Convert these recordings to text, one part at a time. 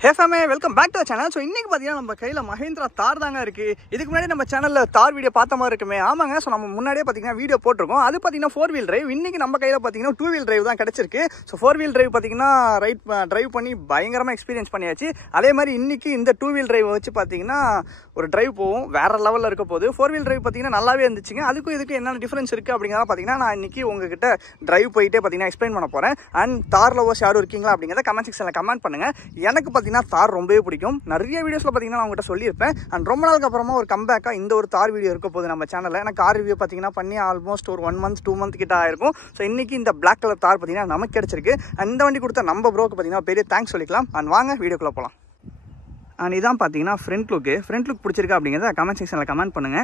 Hey family, welcome back to the channel. So இன்னைக்கு பாத்தீங்கன்னா நம்ம கையில மஹேந்திரா தார் தாங்க இருக்கு. இதுக்கு முன்னாடி நம்ம சேனல்ல தார் வீடியோ பார்த்த மாதிரி இருக்குமே. ஆமாங்க. சோ நம்ம முன்னாடியே பாத்தீங்கன்னா வீடியோ போட்டுருக்கோம். அது பாத்தீங்கன்னா 4 wheel drive. இன்னைக்கு நம்ம கையில பாத்தீங்கன்னா 2 wheel drive தான் கிடைச்சிருக்கு. சோ 4 wheel drive பாத்தீங்கன்னா டிரைவ் பண்ணி பயங்கரமா எக்ஸ்பீரியன்ஸ் பண்ணியாச்சு. அதே மாதிரி இன்னைக்கு இந்த 2 wheel drive வச்சு பாத்தீங்கன்னா ஒரு டிரைவ் போகும். வேற லெவல்ல இருக்க போகுது. 4 wheel drive பாத்தீங்கன்னா நல்லாவே இருந்துச்சுங்க. அதுக்கும் இதுக்கு என்ன டிஃபரன்ஸ் இருக்கு அப்படிங்கறத பாத்தீங்கன்னா நான் இன்னைக்கு உங்ககிட்ட டிரைவ் போயிட்டே பாத்தீங்கன்னா எக்ஸ்பிளைன் பண்ண போறேன். அண்ட் தார் லவர்ஸ் யாரும் இருக்கீங்களா அப்படிங்கறத கமெண்ட் செக்ஷன்ல கமெண்ட் பண்ணுங்க. எனக்கு பாத்தீங்கன்னா தார் ரொம்பவே பிடிக்கும். நிறைய வீடியோஸ்ல பாத்தீங்கன்னா நான் உங்ககிட்ட சொல்லியிருப்பேன். அண்ட் ரொம்ப நாளுக்கு அப்புறமா ஒரு கம்பேக்கா இந்த ஒரு தார் வீடியோ இருக்க போகுது நம்ம சேனல்ல. எனக்கு கார் ரிவ்யூ பாத்தீங்கன்னா பண்ணி ஆல்மோஸ்ட் ஒரு 1 month 2 month கிட்ட ஆயிருக்கும். ஸோ இன்னைக்கு இந்த பிளாக் கலர் தார் பாத்தீங்கன்னா நமக்கு கிடைச்சிருக்கு. அந்த வண்டி கொடுத்த நம்ம ப்ரோக்கு பாத்தீங்கன்னா பெரிய தேங்க்ஸ் சொல்லிக்கலாம். அண்ட் வாங்க வீடியோக்குள்ள போலாம். அண்ட் இதான் பாத்தீங்கன்னா ஃப்ரண்ட் லுக் பிடிச்சிருக்கா அப்படிங்கிறத கமெண்ட் செக்ஷன்ல கமெண்ட் பண்ணுங்க.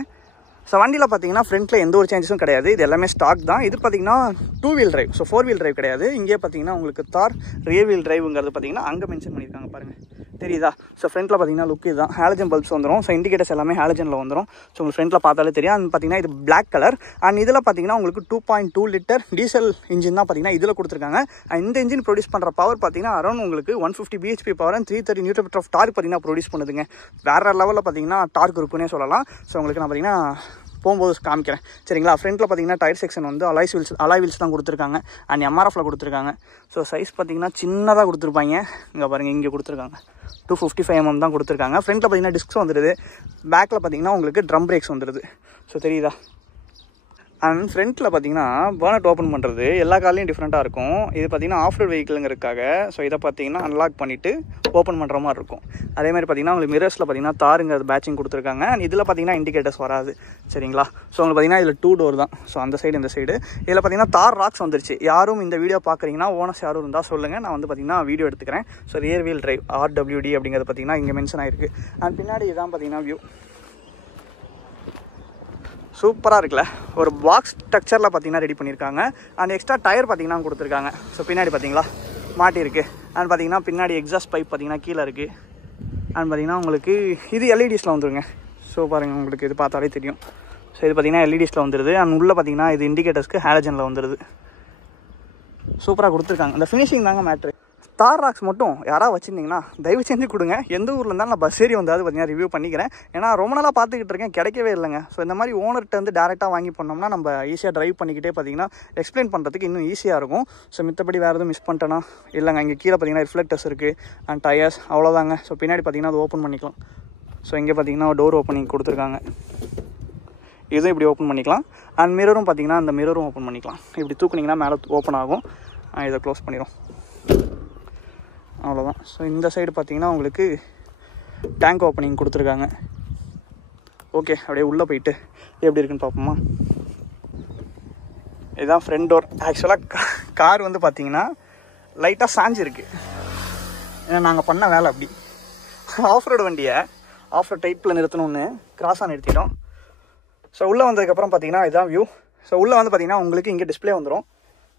ஸோ வண்டியில் பார்த்தீங்கன்னா ஃப்ரண்ட்டில் எந்த ஒரு சேஞ்சஸும் கிடையாது. இது எல்லாமே ஸ்டாக் தான். இது பார்த்தீங்கன்னா 2 wheel drive. So 4 wheel drive கிடையாது. இங்கே பார்த்தீங்கன்னா உங்களுக்கு தார் ரியர் வீல் டிரைவுங்கிறது பார்த்தீங்கன்னா அங்கே மென்ஷன் பண்ணியிருக்காங்க பாருங்கள், தெரியுதா? ஸோ ஃப்ரண்ட்டில் பார்த்தீங்கன்னா லுக் இதுதான். ஹாலஜன் பல்ப்ஸ் வந்துடும். ஸோ இண்டிகேட்டர்ஸ் எல்லாமே ஹாலஜனில் வந்துடும். ஸோ உங்களுக்கு ஃப்ரண்ட்டில் பார்த்தாலே தெரியும். அண்ட் பார்த்தீங்கன்னா இது பிளாக் கலர். அண்ட் இதில் பார்த்தீங்கன்னா உங்களுக்கு 2.2 liter டீசல் இன்ஜின் தான் பார்த்தீங்கன்னா இதில் கொடுத்துருக்காங்க. அண்ட் இந்த இன்ஜின் ப்ரொடியூஸ் பண்ணுற பவர் பார்த்தீங்கன்னா அரௌண்ட் உங்களுக்கு 150 bhp power and 330 Nm of torque பார்த்தீங்கன்னா ப்ரொடியூஸ் பண்ணுதுங்க. வேறு லெவலில் பார்த்தீங்கன்னா டார்க் இருக்குன்னே சொல்லலாம். ஸோ உங்களுக்கு நான் பார்த்தீங்கன்னா போகும்போது காமிக்கிறேன், சரிங்களா? ஃப்ரண்ட்டில் பார்த்தீங்கன்னா டயர் செக்ஷன் வந்து அலாய் வீல்ஸ் தான் கொடுத்துருக்காங்க. அண்ட் எம்ஆர்எஃப்ல கொடுத்துருக்காங்க. ஸோ சைஸ் பார்த்தீங்கன்னா சின்னதாக கொடுத்துருப்பாங்க. இங்கே பாருங்கள், இங்கே கொடுத்துருக்காங்க 255 mm தான் கொடுத்துருக்காங்க. ஃப்ரண்ட்டில் பார்த்தீங்கன்னா டிஸ்க்ஸ் வந்துடுது. பேக்கில் பார்த்தீங்கன்னா உங்களுக்கு ட்ரம் பிரேக்ஸ் வந்துடுது. ஸோ தெரியுதா? அண்ட் ஃப்ரண்ட்டில் பார்த்தீங்கன்னா பர்னட் ஓப்பன் பண்ணுறது எல்லா கார்லையும் டிஃப்ரெண்ட்டாக இருக்கும். இது பார்த்தீங்கன்னா ஆஃப் ரோட் வெஹிக்கிளுங்கிறதுக்காக ஸோ இதை பார்த்தீங்கன்னா அன்லாக் பண்ணிவிட்டு ஓப்பன் பண்ணுற மாதிரி இருக்கும். அதே மாதிரி பார்த்தீங்கன்னா உங்களுக்கு மிரர்ஸில் பார்த்தீங்கன்னா தாருங்கிறது பேட்சிங் கொடுத்துருக்காங்க. அண்ட் இதில் பார்த்தீங்கன்னா இண்டிகேட்டர்ஸ் வராது, சரிங்களா? ஸோ உங்களுக்கு பார்த்தீங்கன்னா இதில் 2 door தான். ஸோ அந்த சைடு இந்த சைடு இதில் பார்த்தீங்கன்னா தார் ராக்ஸ் வந்துருச்சு. யாரும் இந்த வீடியோ பார்க்குறீங்கன்னா ஓனர்ஸ் யாரும் இருந்தால் சொல்லுங்கள், நான் வந்து பார்த்தீங்கன்னா வீடியோ எடுத்துக்கிறேன். So rear wheel drive RWD அப்படிங்கிறது பார்த்தீங்கன்னா இங்கே மென்ஷன் ஆயிருக்கு. அண்ட் பின்னாடி இதான் பார்த்தீங்கன்னா வியூ சூப்பராக இருக்குல்ல. ஒரு பாக்ஸ் ஸ்ட்ரக்சரில் பார்த்தீங்கன்னா ரெடி பண்ணியிருக்காங்க. அண்ட் எக்ஸ்ட்ரா டயர் பார்த்தீங்கன்னா கொடுத்துருக்காங்க. ஸோ பின்னாடி பார்த்தீங்களா மாட்டியிருக்கு. அண்ட் பார்த்தீங்கன்னா பின்னாடி எக்ஸாஸ்ட் பைப் பார்த்தீங்கன்னா கீழே இருக்குது. அண்ட் பார்த்தீங்கன்னா உங்களுக்கு இது LEDஸில் வந்துருங்க. ஸோ பாருங்கள், உங்களுக்கு இது பார்த்தாலே தெரியும். ஸோ இது பார்த்தீங்கன்னா LEDஸில் வந்துடுது. அண்ட் உள்ளே பார்த்தீங்கன்னா இது இண்டிகேட்டர்ஸ்க்கு ஹாலஜனில் வந்துடுது. சூப்பராக கொடுத்துருக்காங்க. அந்த ஃபினிஷிங் தாங்க மேட்ரு. தார் ராக்ஸ் மட்டும் யாராவது வச்சுருந்தீங்கன்னா தயவு செஞ்சு கொடுங்க. எந்த ஊரில் இருந்தாலும் நான் பஸ் ஏறி வந்தாலும் பார்த்தீங்கன்னா ரிவ்யூ பண்ணிக்கிறேன். ஏன்னா ரொம்ப நாளாக பார்த்துக்கிட்டு இருக்கேன், கிடைக்கவே இல்லைங்க. ஸோ இந்த மாதிரி ஓனர்கிட்ட வந்து டேரெக்டாக வாங்கி பண்ணோம்னா நம்ம ஈஸியாக ட்ரைவ் பண்ணிக்கிட்டே பார்த்தீங்கன்னா எக்ஸ்பிளைன் பண்ணுறதுக்கு இன்னும் ஈஸியாக இருக்கும். ஸோ மித்தபடி வேறு எதுவும் மிஸ் பண்ணிட்டேன்னா இல்லைங்க. இங்கே கீழே பார்த்தீங்கன்னா ரிஃப்ளெக்டர்ஸ் இருக்குது அண்ட் டயர்ஸ், அவ்வளோதாங்க. ஸோ பின்னாடி பார்த்தீங்கன்னா அது ஓப்பன் பண்ணிக்கலாம். ஸோ இங்கே பார்த்தீங்கன்னா டோர் ஓப்பனிங் கொடுத்துருக்காங்க. இதுவும் இப்படி ஓப்பன் பண்ணிக்கலாம். அண்ட் மிரரும் பார்த்தீங்கன்னா அந்த மிரரும் ஓப்பன் பண்ணிக்கலாம். இப்படி தூக்குனிங்கன்னா மேலே ஓப்பன் ஆகும். இதை க்ளோஸ் பண்ணிடும், அவ்வளோதான். ஸோ இந்த சைடு பார்த்தீங்கன்னா உங்களுக்கு டேங்க் ஓப்பனிங் கொடுத்துருக்காங்க. ஓகே, அப்படியே உள்ளே போயிட்டு எப்படி இருக்குன்னு பார்ப்போமா? இதுதான் ஃப்ரண்ட் டோர். ஆக்சுவலாக கார் வந்து பார்த்தீங்கன்னா லைட்டாக சாஞ்சிருக்கு. ஏன்னா நாங்கள் பண்ண வேலை அப்படி. ஆஃப் ரோடு வண்டியை ஆஃப் ரோட் டைப்பில் நிறுத்தணும்னு கிராஸாக நிறுத்திட்டோம். ஸோ உள்ளே வந்ததுக்கப்புறம் பார்த்தீங்கன்னா இதுதான் வியூ. ஸோ உள்ளே வந்து பார்த்தீங்கன்னா உங்களுக்கு இங்கே டிஸ்பிளே வந்துடும்.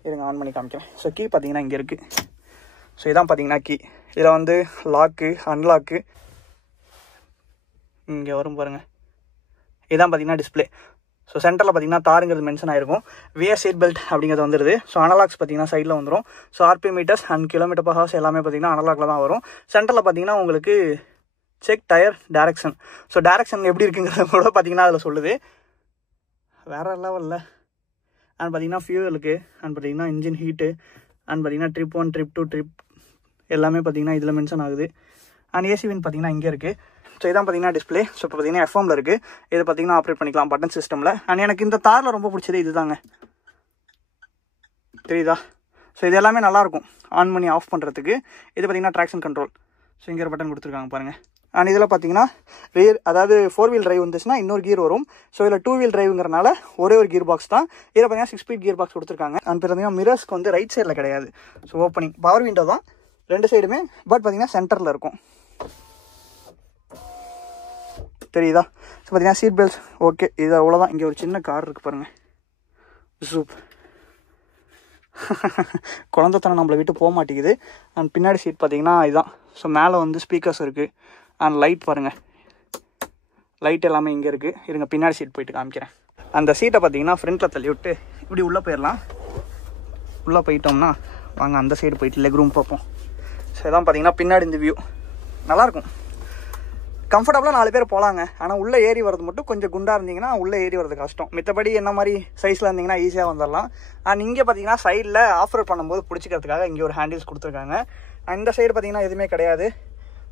இதுங்க ஆன் பண்ணி காமிக்கிறேன். ஸோ கீ பார்த்தீங்கன்னா இங்கே இருக்குது. ஸோ இதான் பார்த்தீங்கன்னா கீ. இதில் வந்து லாக்கு அன்லாக்கு இங்கே வரும் பாருங்கள். இதான் பார்த்தீங்கன்னா டிஸ்பிளே. ஸோ சென்டரில் பார்த்தீங்கன்னா தாருங்கிறது மென்ஷன் ஆகிருக்கும். வியர் சீட் பெல்ட் அப்படிங்கிறது வந்துடுது. ஸோ அனலாக்ஸ் பார்த்தீங்கன்னா சைடில் வந்துடும். So RPM meters and km/h எல்லாமே பார்த்தீங்கன்னா அனலாகில் தான் வரும். சென்டரில் பார்த்தீங்கன்னா உங்களுக்கு check tyre direction. So direction எப்படி இருக்குங்கிறத கூட பார்த்தீங்கன்னா அதில் சொல்லுது. வேறு லெவலில். அண்ட் பார்த்தீங்கன்னா ஃபியூவலுக்கு அண்ட் பார்த்தீங்கன்னா இன்ஜின் ஹீட்டு அண்ட் பார்த்தீங்கன்னா ட்ரிப் 1 ட்ரிப் 2 ட்ரிப் எல்லாமே பார்த்தீங்கன்னா இதில் மென்ஷன் ஆகுது. அண்ட் AC வின் பார்த்தீங்கன்னா இங்கே இருக்குது. ஸோ இதான் பார்த்தீங்கன்னா டிஸ்பிளே. ஸோ இப்போ பார்த்தீங்கன்னா FMல இருக்குது. இது பார்த்தீங்கன்னா ஆப்ரேட் பண்ணிக்கலாம் பட்டன் சிஸ்டமில். அண்ட் எனக்கு இந்த தாரில் ரொம்ப பிடிச்சது இது தாங்க, தெரியுதா? ஸோ இது எல்லாமே நல்லாயிருக்கும் ஆன் பண்ணி ஆஃப் பண்ணுறதுக்கு. இது பார்த்தீங்கன்னா ட்ராக்ஷன் கண்ட்ரோல். ஸோ இங்கே ஒரு பட்டன் கொடுத்துருக்காங்க பாருங்கள். அண்ட் இதில் பார்த்தீங்கன்னா ரியர், அதாவது 4 wheel drive வந்துச்சுன்னா இன்னொரு கீர் வரும். ஸோ இதில் 2 wheel driveங்கிறனால ஒரே ஒரு கீர் பாக்ஸ் தான். இதில் பார்த்தீங்கன்னா 6 speed கீர் பாக்ஸ் கொடுத்துருக்காங்க. அண்ட் பார்த்தீங்கன்னா மிரர்ஸ்க்கு வந்து ரைட் சைடில் கிடையாது. ஸோ ஓப்பனிங் பவர் விண்டோ தான் 2 சைடுமே. பட் பார்த்தீங்கன்னா சென்டரில் இருக்கும், தெரியுதா? ஸோ பார்த்தீங்கன்னா சீட் பெல்ட்ஸ் ஓகே. இது அவ்வளோதான். இங்கே ஒரு சின்ன கார் இருக்குது பாருங்கள். சூப் குழந்தைத்தனம் நம்மளை விட்டு போக மாட்டேங்குது. அண்ட் பின்னாடி சீட் பார்த்தீங்கன்னா இதுதான். ஸோ மேலே வந்து ஸ்பீக்கர்ஸ் இருக்குது. அண்ட் லைட் பாருங்கள், லைட் எல்லாமே இங்கே இருக்குது. இருங்க பின்னாடி சீட் போயிட்டு காமிக்கிறேன். அந்த சீட்டை பார்த்தீங்கன்னா ஃப்ரண்ட்டில் தள்ளி விட்டு இப்படி உள்ளே போயிடலாம். உள்ளே போயிட்டோம்னா வாங்க அந்த சைடு போயிட்டு லெக் ரூம் பார்ப்போம். ஸோ இதான் பார்த்தீங்கன்னா பின்னாடி இந்த வியூ. நல்லாயிருக்கும். கம்ஃபர்டபுளாக 4 பேர் போகலாங்க. ஆனால் உள்ளே ஏறி வரது மட்டும் கொஞ்சம் குண்டாக இருந்தீங்கன்னா உள்ளே ஏறி வரது கஷ்டம். மித்தபடி என்ன மாதிரி சைஸில் இருந்தீங்கன்னா ஈஸியாக வந்துடலாம். அண்ட் இங்கே பார்த்தீங்கன்னா சைடில் ஆஃபர் பண்ணும்போது பிடிச்சிக்கிறதுக்காக இங்கே ஒரு ஹேண்டில்ஸ் கொடுத்துருக்காங்க. இந்த சைடு பார்த்தீங்கன்னா எதுவுமே கிடையாது.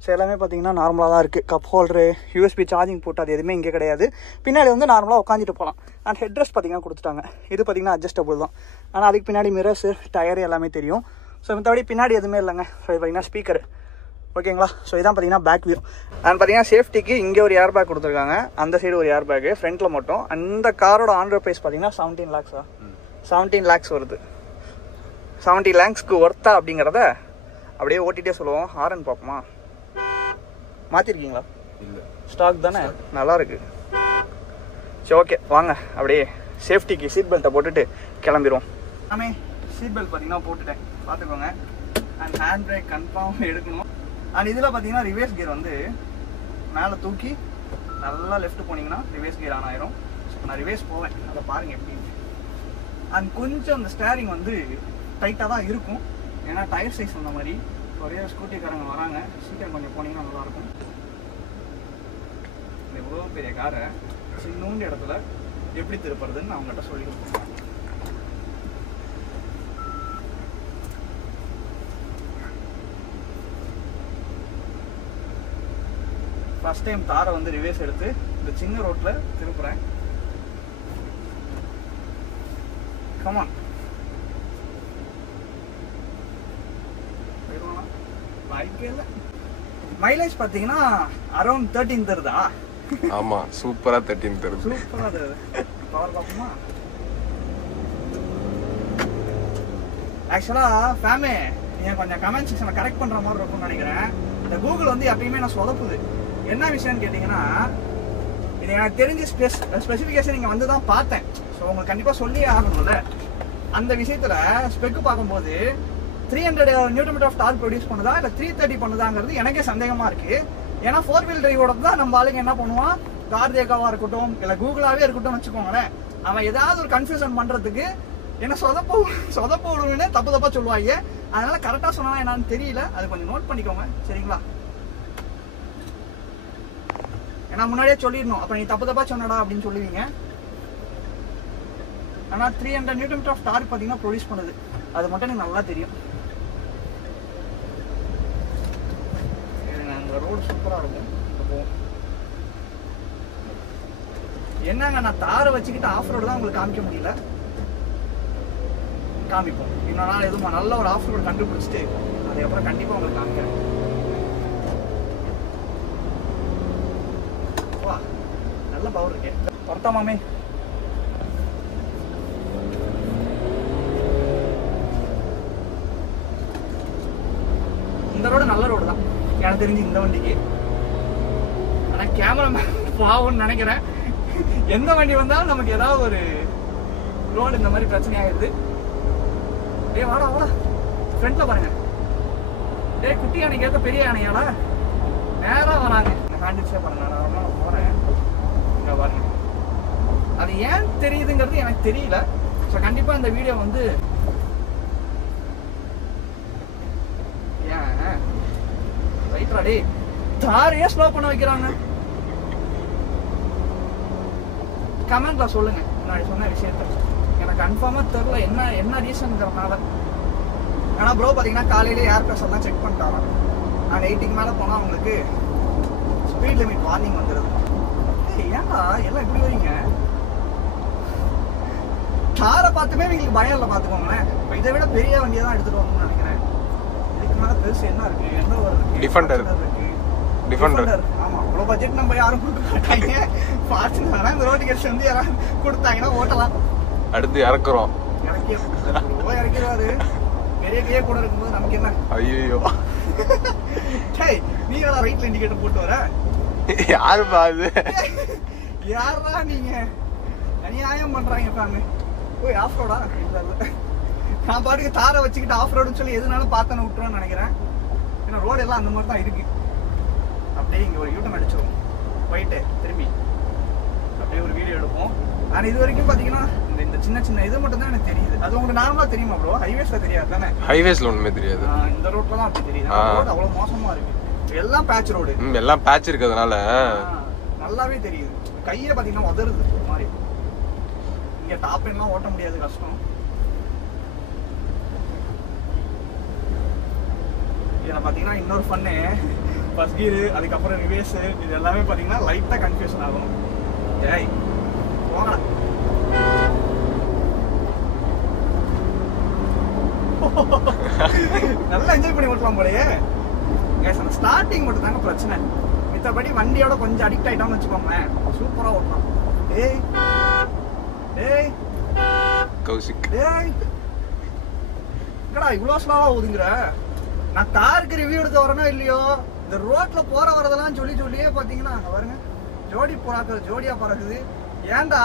ஸோ எல்லாமே பார்த்தீங்கன்னா நார்மலாக தான் இருக்குது. கப் ஹோல்டரு, யூஎஸ்பி சார்ஜிங் போட்டு அது எதுவுமே இங்கே கிடையாது. பின்னாடி வந்து நார்மலாக உட்காந்துட்டு போகலாம். அண்ட் ஹெட் ரெஸ்ட் பார்த்தீங்கன்னா கொடுத்துட்டாங்க. இது பார்த்தீங்கன்னா அட்ஜஸ்டபுள் தான். ஆனால் அதுக்கு பின்னாடி மிரர்ஸு, டயர் எல்லாமே தெரியும். ஸோ மற்றபடி பின்னாடி எதுவுமே இல்லைங்க. ஸோ இது பார்த்தீங்கன்னா ஸ்பீக்கர். ஓகேங்களா? ஸோ இதான் பார்த்தீங்கன்னா பேக் வியூ. அண்ட் பார்த்தீங்கன்னா சேஃப்டிக்கு இங்கே ஒரு ஏர் பேக் கொடுத்துருக்காங்க. அந்த சைடு ஒரு ஏர் பேக்கு ஃப்ரண்ட்டில் மட்டும். அந்த காரோட ஆன் ப்ரைஸ் பார்த்தீங்கன்னா 17 lakhs. 17 lakhs வருது. 70 lakhsக்கு ஒர்த்தா அப்படிங்கிறத அப்படியே ஓட்டிகிட்டே சொல்லுவோம். ஹாரன் பார்ப்போமா? மாற்றிருக்கீங்களா? இல்லை, ஸ்டாக் தானே, நல்லாயிருக்கு. சரி, ஓகே, வாங்க அப்படியே சேஃப்டிக்கு சீட் பெல்ட்டை போட்டுட்டு கிளம்பிடுவோம். ஆமே சீட் பெல்ட் பார்த்தீங்கன்னா போட்டுட்டேன், பார்த்துக்கோங்க. அண்ட் ஹேண்ட் பிரேக் கன்ஃபார்ம் எடுக்கணும். அண்ட் இதில் பார்த்தீங்கன்னா ரிவர்ஸ் கியர் வந்து மேலே தூக்கி நல்லா லெஃப்ட் போனீங்கன்னா ரிவர்ஸ் கியர் ஆன் ஆயிரும். ஸோ நான் ரிவர்ஸ் போவேன், அதை பாருங்கள் எப்படின்னு. அண்ட் கொஞ்சம் அந்த ஸ்டேரிங் வந்து டைட்டாக தான் இருக்கும், ஏன்னா டயர் சைஸ் அந்த மாதிரி. ஒரே ஸ்கூட்டிக்காரங்க வராங்க, சீக்கிரம் கொஞ்சம் போனீங்கன்னா நல்லாயிருக்கும். எவ்வளோ பெரிய காரை சின்னூண்டு இடத்துல எப்படி திருப்புறதுன்னு நான் அவங்ககிட்ட சொல்லி கொடுத்தேன். ஃபர்ஸ்ட் டைம் தாரை வந்து ரிவர்ஸ் எடுத்து இந்த சின்ன ரோட்டில் திருப்புறேன். கமான், மைலேஜ் பாத்தீங்கன்னா அரௌண்ட் 13 தருதா? ஆமா, சூப்பரா 13 தருது. சூப்பரா தருது. பவர் பாப்போமா? ஆக்சுவலா ஃபேமே நீங்க கொஞ்சம் கமெண்ட் செக்ஷனை கரெக்ட் பண்ற மாதிரி இருக்கும்னு நினைக்கிறேன். இந்த கூகுள் வந்து எப்பயுமே நான் சொதப்புது. என்ன விஷயம்னு கேட்டீங்கன்னா, இது எனக்கு தெரிஞ்ச ஸ்பெசிஃபிகேஷன் நீங்க வந்து தான் பார்த்தேன். ஸோ உங்களுக்கு கண்டிப்பா சொல்லியே ஆகணும்ல. அந்த விஷயத்துல ஸ்பெக் பார்க்கும்போது 300 Nm ஆஃப் டார்க் ப்ரொடியூஸ் பண்ணுதா இல்லை 330 பண்ணுதாங்கிறது எனக்கே சந்தேகமா இருக்கு. ஏன்னா 4-wheel டிரைவோட தான் நம்ம ஆளுங்க என்ன பண்ணுவான், கார்தேகாவா இருக்கட்டும் இல்லை கூகுளாவே இருக்கட்டும் வச்சுக்கோங்களேன், அவன் ஏதாவது ஒரு கன்ஃபியூஷன் பண்றதுக்கு என்ன சொதப்ப விடுவேன்னு தப்பா சொல்லுவாங்க. அதனால கரெக்டா சொன்னா என்னன்னு தெரியல, அது கொஞ்சம் நோட் பண்ணிக்கோங்க சரிங்களா? ஏன்னா முன்னாடியே சொல்லிடணும், அப்ப நீ தப்பா சொன்னடா அப்படின்னு சொல்லுவீங்க. ஆனா 300 Nm ஆஃப் டார்க் பாத்தீங்கன்னா ப்ரொடியூஸ் பண்ணுது, அது மட்டும் எனக்கு நல்லா தெரியும். ரோடு சூப்பரா இருக்கும். என்னங்க, நான் தாரை வச்சுக்கிட்டு ஆஃப் ரோடு தான் உங்களுக்கு காமிக்க முடியல. காமிப்போம் இன்னொரு நாள், எதுவும் நல்ல ஒரு ஆஃப் ரோடு கண்டுபிடிச்சிட்டு அதுக்கப்புறம் கண்டிப்பா உங்களுக்கு காமிக்கிறேன். வா, நல்ல பவர் இருக்கு. பொருத்தமாமே இந்த ரோடு நல்ல ரோடு தான் எனக்கு தெரிஞ்சு இந்த வண்டிக்கு. ஆனா கேமராமேன் பாவம்னு நினைக்கிறேன். எந்த வண்டி வந்தாலும் நமக்கு ஏதாவது ஒரு ரோடு இந்த மாதிரி பிரச்சனை ஆயிடுது. டேய் வாடா வாடா, ஃப்ரண்ட்ல பாருங்க. டேய் குட்டி யானைக்கு ஏற்ற பெரிய யானையாடா, நேரா வராங்க. ஹேண்டில்ஸே பாருங்க, நான் போறேன். இங்க பாருங்க, அது ஏன் தெரியுதுங்கிறது எனக்கு தெரியல. ஸோ கண்டிப்பா இந்த வீடியோ வந்து தாரையே ஸ்லோ பண்ண வைக்கிறாங்க. கமெண்ட்ல சொல்லுங்க முன்னாடி சொன்ன விஷயத்த, எனக்கு கன்ஃபார்மா தெரியல என்ன ரீசன்ங்கிறதுனால. ஆனா ப்ரோ பாத்தீங்கன்னா காலையில ஏர் ப்ரெஷர் எல்லாம் செக் பண்ணிட்டாங்க. நான் 80க்கு மேல போனா உங்களுக்கு ஸ்பீட் லிமிட் வார்னிங் வந்துடுது. ஏன்னா எல்லாம் இப்படி வரீங்க, காரை பார்த்துமே உங்களுக்கு பயம் இல்லை பாத்துக்கோங்களேன். இதை விட பெரிய வண்டியை தான் எடுத்துட்டு வரணும்னு நினைக்கிறேன். இதுக்கு மேல பெருசு என்ன இருக்கு, என்ன ஒரு டிஃபெண்டர். ஆமா, அவ்வளோ பட்ஜெட் நம்ம யாரும் கொடுக்க மாட்டாங்க. ஃபார்ச்சுனர் இந்த ரோடு கேட்ஸ் வந்து யாராவது கொடுத்தாங்கன்னா ஓட்டலாம். அடுத்து இறக்குறோம், இறக்கிடுவாரு. பெரிய கையே கூட இருக்கும்போது நமக்கு என்ன? ஐயோ, நீ வேணா ரைட்ல இண்டிகேட்டர் போட்டு வர யாரு பாது, யாரா நீங்க? அநியாயம் பண்றாங்க ஃபேமிலி. போய் ஆஃப் ரோடா? இல்ல நான் பாட்டுக்கு தாரை வச்சுக்கிட்டு ஆஃப் ரோடுன்னு சொல்லி எதுனாலும் பார்த்தேன்னு விட்டுருன்னு நினைக்கிறேன். ஏன்னா ரோடு எல்லாம் அந்த மாதிரி தான் இருக்கு. அப்படியே இங்கே ஒரு யூட்டன் அடிச்சிடும், போயிட்டு திரும்பி அப்படியே ஒரு வீடியோ எடுப்போம். ஆனால் இது வரைக்கும் பார்த்தீங்கன்னா இந்த சின்ன சின்ன இது மட்டும் தான் எனக்கு தெரியுது. அது உங்களுக்கு நார்மலாக தெரியுமா ப்ரோ? ஹைவேஸ்ல தெரியாது தானே? ஹைவேஸ்ல ஒன்றுமே தெரியாது, இந்த ரோட்ல தான் அப்படி தெரியுது. ரோடு அவ்வளோ மோசமா இருக்கு. எல்லாம் பேட்ச் ரோடு. எல்லாம் பேட்ச் இருக்கிறதுனால நல்லாவே தெரியுது. கையே பாத்தீங்கன்னா உதறுது ஒரு மாதிரி. இங்க டாப் எல்லாம் ஓட்ட முடியாது, கஷ்டம். இதுல பாத்தீங்கன்னா இன்னொரு ஃபன்னு, ஃபர்ஸ்ட் கியர் அதுக்கப்புறம் ரிவேர்ஸ், இது எல்லாமே பாத்தீங்கன்னா லைட்டா கன்ஃபியூஷன் ஆகும். ஏய் போங்கடா. நல்லா என்ஜாய் பண்ணி ஓட்டலாம் போலயே. அந்த ஸ்டார்டிங் மட்டும் தாங்க பிரச்சனை. மித்தபடி வண்டியோட கொஞ்சம் அடிக்ட் ஆயிட்டோம்னு வச்சுக்கோங்களேன், சூப்பரா ஓட்டலாம். ஏய் ஏய் கௌசிக், ஏய் என்னடா இவ்வளோ ஸ்லோவா ஓதுங்கிற? நான் காருக்கு ரிவ்யூ எடுக்க வரனோ இல்லையோ, இந்த ரோட்ல போற வரதெல்லாம் சொல்லியே பாத்தீங்கன்னா அங்க பாருங்க ஜோடி போறாக்குற ஜோடியா பறக்குது. ஏன்டா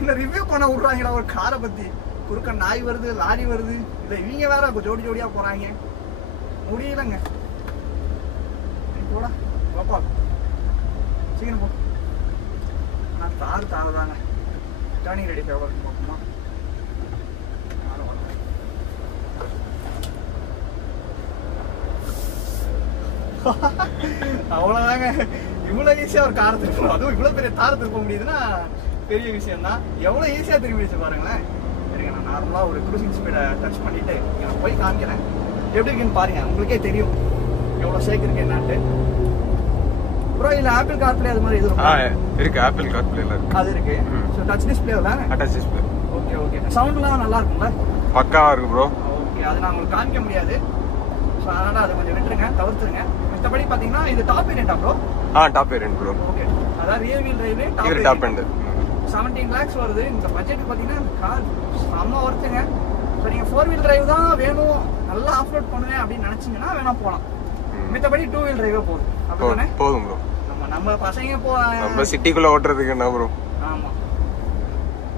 இந்த ரிவ்யூ பண்ண விடுறாங்களா ஒரு காரை பத்தி? குறுக்க நாய் வருது, லாரி வருது, இல்ல இவங்க வேற ஜோடியா போறாங்க. முடியலங்க. போடா பாப்பா, சீக்கிரம் போ. நான் தாருதாங்க. டர்னிங் ரெடி எவ்வளோ பார்ப்போமா? அவ்வளவுதாங்க. இவ்வளவு ஈஸியா ஒரு காரை திருப்பணும், அதுவும் இவ்வளவு பெரிய தாரை திருப்ப முடியுதுன்னா பெரிய விஷயம் தான். எவ்வளவு ஈஸியா திரும்பிடுச்சு பாருங்களேன். சரிங்க, நான் நார்மலா ஒரு க்ரூசிங் ஸ்பீடை டச் பண்ணிட்டு நான் போய் காமிக்கிறேன். எப்படி இருக்குன்னு பாருங்க, உங்களுக்கே தெரியும் எவ்வளவு ஷேக் இருக்கு என்னன்ட்டு. ப்ரோ இல்ல ஆப்பிள் கார்ப்ளே அது மாதிரி இருக்கு. ஆப்பிள் கார்ப்ளே இருக்கு, அது இருக்கு. சோ டச் டிஸ்ப்ளேல டச் டிஸ்ப்ளே. Okay okay. சவுண்ட்லாம் நல்லா இருக்கும்ல? பக்காவா இருக்கு ப்ரோ. ஓகே, அது நான் உங்களுக்கு காமிக்க முடியாது, சோ அதனால அதை கொஞ்சம் விட்டுருங்க, தவிர்த்துருங்க. மத்தபடி பாத்தீங்கன்னா இது டாப் வேரியன்ட்டா bro? Top variant bro. Okay, அதான் rear wheel drive top end 17 lakhs வருது. இந்த பட்ஜெட் பாத்தீங்கன்னா இந்த கார் செம்ம ஒர்த்துங்க. ஸோ நீங்க 4 wheel டிரைவ் தான் வேணும், நல்லா ஆஃப் ரோட் பண்ணுவேன் அப்படின்னு நினைச்சீங்கன்னா வேணா போகலாம். மித்தபடி 2 wheel டிரைவே போதும். அப்படிதானே? போதும் ப்ரோ. நம்ம பசங்க நம்ம சிட்டிக்குள்ள ஓட்டுறதுக்கு என்ன ப்ரோ? ஆமா,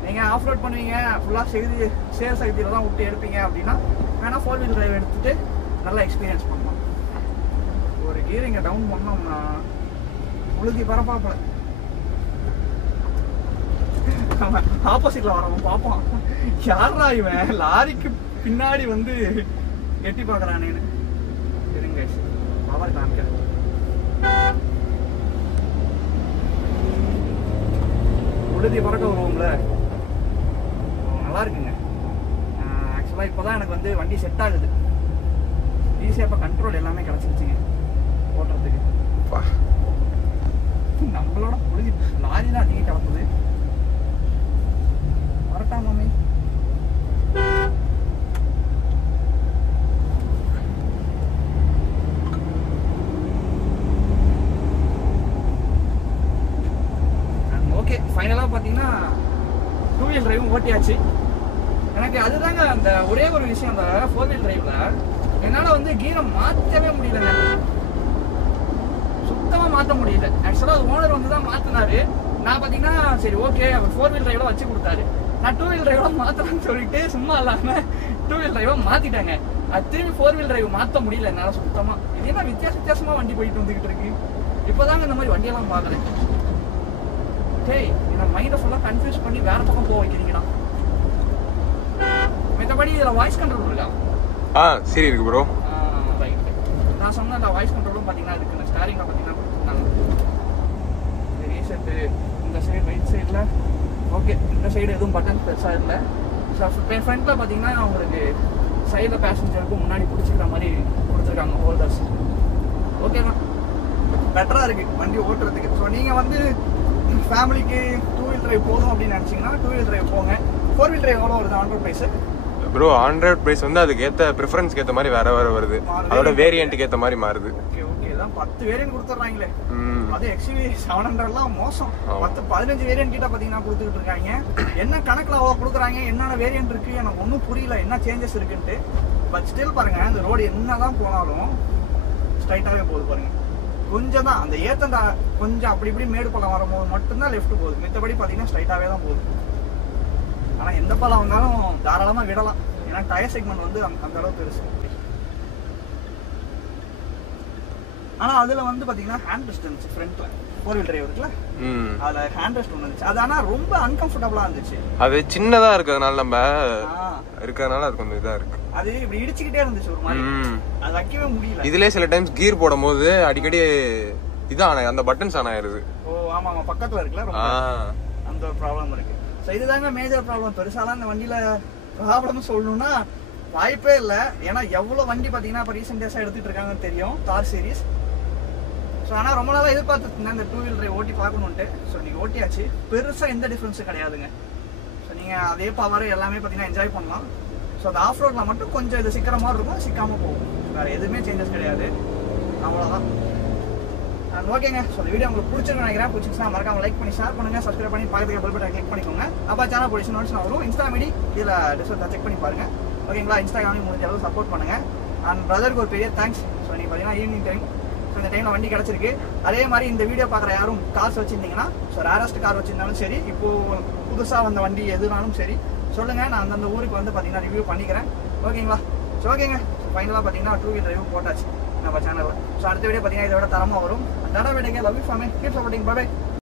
நீங்க ஆஃப் ரோட் பண்ணுவீங்க, ஃபுல்லா சேர் சைடில தான் விட்டு எடுப்பீங்க அப்படின்னா வேணா 4 wheel டிரைவ் எடுத்துட்டு நல்லா எக்ஸ்பீரியன்ஸ் பண்ணலாம். ஒரு கியர் இங்க டவுன் பண்ணோம்னா உழுதி பரப்பாப்பல. ஆப்போசிட்ல வரவன் பாப்பான், யாரா இவன் லாரிக்கு பின்னாடி வந்து எட்டி பாக்குறானேன்னு. இருங்க பவர் காமிக்கிறேன். உழுதி பறக்க வருவோம்ல, நல்லா இருக்குங்க. ஆக்சுவலா இப்பதான் எனக்கு வந்து வண்டி செட் ஆகுது. ஈஸியா இப்ப கண்ட்ரோல் எல்லாமே கிடைச்சிருச்சுங்க ஓட்டுறதுக்கு. நம்மளோட உழுதி லாரி தான் அதிகம் கிளப்புது. வரட்டா மாமி? ஓகே, ஃபைனலா பாத்தீங்கன்னா 2 wheel டிரைவும் ஓட்டியாச்சு. எனக்கு அதுதாங்க அந்த ஒரே ஒரு விஷயம், அந்த 4 wheel டிரைவ்ல என்னால வந்து கீரை மாற்றவே முடியலங்க, சுத்தமா மாற்ற முடியல. ஆக்சுவலா ஓனர் வந்து தான் மாத்தினாரு. நான் பாத்தீங்கன்னா சரி ஓகே அவர் 4 wheel டிரைவ்ல வச்சு கொடுத்தாரு, நான் 2 wheel டிரைவ்ல மாத்தலாம்னு சொல்லிட்டு சும்மா இல்லாம 2 wheel டிரைவா மாத்திட்டாங்க. அது திரும்பி 4 wheel டிரைவ் மாற்ற முடியல என்னால சுத்தமா. இது என்ன வித்தியாசமா வண்டி போயிட்டு வந்துகிட்டு இருக்கு. இப்போதாங்க இந்த மாதிரி வண்டியெல்லாம் பாக்குறேன். டேய், என் மைண்டை ஃபுல்லா கன்ஃபியூஸ் பண்ணி வேற பக்கம் போக வைக்கிறீங்கடா. மத்தபடி இதுல வாய்ஸ் கண்ட்ரோல் இருக்கா? சரி இருக்கு ப்ரோ. ரைட், நான் சொன்ன அந்த வாய்ஸ் கண்ட்ரோலும் பாத்தீங்கன்னா இருக்கு. ஸ்டாரிங்ல பாத்தீங்கன்னா கொடுத்துருக்காங்க. ரீசெட் இந்த சைடு ரைட் சைடுல ஓகே, இந்த சைடு எதுவும் பட்டன் பெருசா இல்லை. ஃப்ரண்ட்ல பாத்தீங்கன்னா உங்களுக்கு சைடில் பேசஞ்சருக்கு முன்னாடி பிடிச்சிக்கிற மாதிரி கொடுத்துருக்காங்க ஹோல்டர்ஸ். ஓகேண்ணா, பெட்டரா இருக்கு வண்டி ஓட்டுறதுக்கு. ஸோ நீங்க வந்து ஃபேமிலிக்கு 2 wheel டிரைவ் போதும் அப்படின்னு நினைச்சீங்கன்னா 2 wheel டிரைவ் போங்க. 4 wheel டிரைவ் எவ்வளோ வருது on road price? Bro on road price வந்து அதுக்கு ஏற்ற ப்ரிஃபரன்ஸ்க்கு ஏற்ற மாதிரி வேற வருது, அதோட வேரியன்ட்டுக்கு ஏற்ற மாதிரி மாறுது. ஓகே ஓகே, தான் 10 வேரியன்ட் கொடுத்துட்றாங்களே. அது XUV 700லாம் மோசம். 10-15 வேரியன்ட் கிட்ட பாத்தீங்கன்னா கொடுத்துட்டு இருக்காங்க. என்ன கணக்குல அவ்வளோ கொடுக்குறாங்க, என்னென்ன வேரியன்ட் இருக்கு எனக்கு ஒன்றும் புரியல, என்ன சேஞ்சஸ் இருக்குன்ட்டு. பட் ஸ்டில் பாருங்க, இந்த ரோடு என்னதான் போனாலும் ஸ்ட்ரைட்டாவே போகுது பாருங்க. கொஞ்சம் தான் அந்த ஏத்தண்டா கொஞ்சம் அப்படி இப்படி மேடு பள்ளம் வரும்போது மட்டும்தான் லெஃப்ட் போகுது, மித்தபடி பாத்தீங்கன்னா ஸ்ட்ரைட்டாவே தான் போகுது. ஆனா எந்த பள்ளம் வந்தாலும் தாராளமா விடலாம், ஏன்னா டயர் செக்மெண்ட் வந்து அந்த அளவுக்கு பெருசு. ஆனா அதுல வந்து பாத்தீங்கன்னா ஹேண்ட் ரெஸ்ட் இருந்துச்சு ஃப்ரண்ட்ல 4 wheel டிரைவ் இருக்குல்ல, அதுல ஹேண்ட் ரெஸ்ட் ஒன்று இருந்துச்சு. அது ஆனா ரொம்ப அன்கம்ஃபர்டபுளா இருந்துச்சு. அது சின்னதா இருக்கிறதுனால நம்ம இருக்கிறதுனால அது கொஞ்சம் இதா இருக்கு. அது இப்படி இடிச்சுக்கிட்டே இருந்துச்சு ஒரு மாதிரி, அது வைக்கவே முடியல. இதுலயே சில டைம்ஸ் கீர் போடும் போது அடிக்கடி இதான் அந்த பட்டன்ஸ் ஆன் ஆயிருது. ஓ ஆமா ஆமா, பக்கத்துல இருக்குல்ல, அந்த ஒரு ப்ராப்ளம் இருக்கு. ஸோ இதுதாங்க மேஜர் ப்ராப்ளம். பெருசாலாம் இந்த வண்டியில ப்ராப்ளம் சொல்லணும்னா வாய்ப்பே இல்லை. ஏன்னா எவ்வளவு வண்டி பாத்தீங்கன்னா இப்போ ரீசெண்ட் டேஸா எடுத்துட்டு இருக்காங்கன்னு தெரியும் தார் சீரிஸ். ஸோ ஆனால் ரொம்ப நாளாக எதிர்பார்த்துருந்தேன் இந்த 2 வீலர் ஓட்டி பார்க்கணுன்ட்டு. ஸோ நீங்கள் ஓட்டியாச்சு, பெருசாக எந்த டிஃப்ரென்ஸும் கிடையாதுங்க. ஸோ நீங்கள் அதே பவர் எல்லாமே பார்த்தீங்கன்னா என்ஜாய் பண்ணலாம். ஸோ அந்த ஆஃப் ரோட்டில் மட்டும் கொஞ்சம் இது சிக்கிற மாதிரி இருக்கும், சிக்காமல் போகும். வேறு எதுவுமே சேஞ்சஸ் கிடையாது, அவ்வளோதான். ஓகேங்க. ஸோ இந்த வீடியோ உங்களுக்கு பிடிச்சிருக்கு நினைக்கிறேன். பிடிச்சிருச்சுன்னா மறக்காம லைக் பண்ணி ஷேர் பண்ணுங்க, சப்ஸ்கிரைப் பண்ணி பக்கத்துக்கு பெல் பட்டன் கிளிக் பண்ணிக்கோங்க. அப்போ சேனல் பிடிச்சி நோட்ஸ் வரும். இன்ஸ்டாகிராம் ஐடி இதில் டிஸ்கிரிப்ஷன் செக் பண்ணி பாருங்க. ஓகேங்களா? இன்ஸ்டாகிராம் முடிஞ்ச அளவு சப்போர்ட் பண்ணுங்க. அண்ட் பிரதருக்கு ஒரு பெரிய தேங்க்ஸ். ஸோ நீங்கள் பார்த்தீங்கன்னா ஈவினிங் டைம் இந்த டைம்ல வண்டி கிடைச்சிருக்கு. அதே மாதிரி இந்த வீடியோ பார்க்குற யாரும் கார்ஸ் வச்சிருந்தீங்கன்னா, ஸோ ரேரஸ்ட் கார் வச்சிருந்தாலும் சரி, இப்போ புதுசாக வந்த வண்டி எதுனாலும் சரி சொல்லுங்க, நான் அந்தந்த ஊருக்கு வந்து பார்த்தீங்கன்னா ரிவ்யூ பண்ணிக்கிறேன். ஓகேங்களா? ஸோ ஓகேங்க. ஸோ ஃபைனலாக பார்த்தீங்கன்னா 2 வீலர் ரிவ்யூ போட்டாச்சு நம்ம சேனலில். ஸோ அடுத்த வீடியோ பார்த்தீங்கன்னா இதை விட தரமாக வரும். Tata, love you for me, keep supporting, bye by.